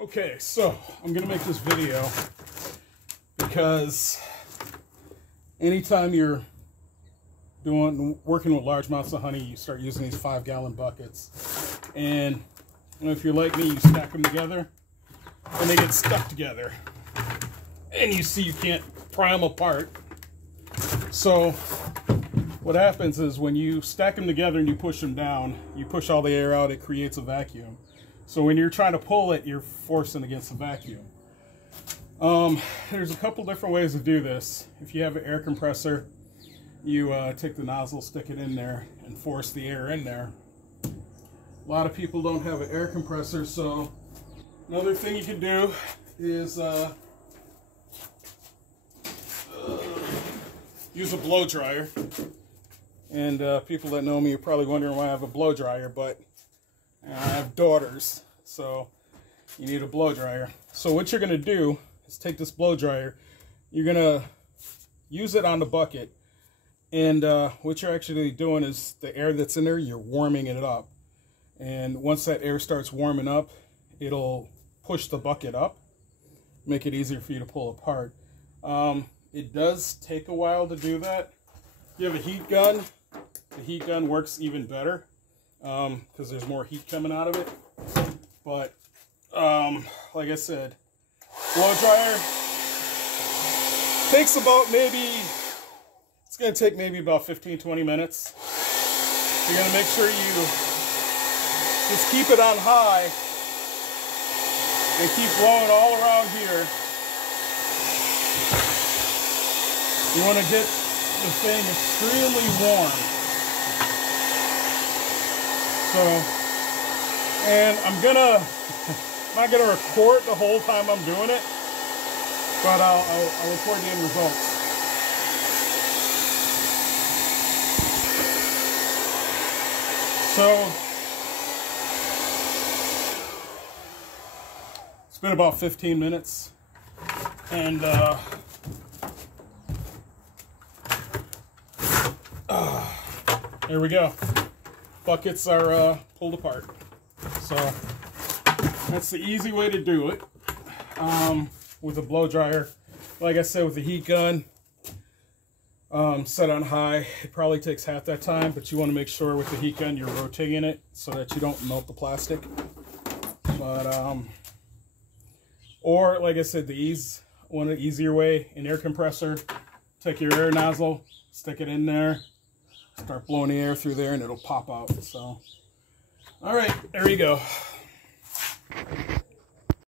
Okay, so I'm gonna make this video because anytime you're working with large amounts of honey, you start using these 5-gallon buckets, and if you're like me, you stack them together and they get stuck together, and you see you can't pry them apart. So what happens is when you stack them together and you push them down, you push all the air out, it creates a vacuum. So when you're trying to pull it, you're forcing against the vacuum. There's a couple different ways to do this. If you have an air compressor, you take the nozzle, stick it in there, and force the air in there. A lot of people don't have an air compressor, so another thing you can do is use a blow dryer. And people that know me are probably wondering why I have a blow dryer, but I have daughters, so you need a blow dryer. So what you're going to do is take this blow dryer, you're going to use it on the bucket, and what you're actually doing is the air that's in there, you're warming it up. And once that air starts warming up, it'll push the bucket up, make it easier for you to pull apart. It does take a while to do that. If you have a heat gun, the heat gun works even better because there's more heat coming out of it. But like I said, blow dryer takes about it's going to take maybe about 15-20 minutes. You're going to make sure you just keep it on high and keep blowing all around here. You want to get the thing extremely warm. So, and I'm not gonna record the whole time I'm doing it, but I'll record the end results. So, it's been about 15 minutes, and there we go. Buckets are pulled apart. So that's the easy way to do it with a blow dryer. Like I said, with the heat gun set on high, it probably takes half that time, but you want to make sure with the heat gun you're rotating it so that you don't melt the plastic. But or like I said, one easier way, an air compressor. Take your air nozzle, stick it in there, start blowing the air through there, and it'll pop out. So, all right, there you go.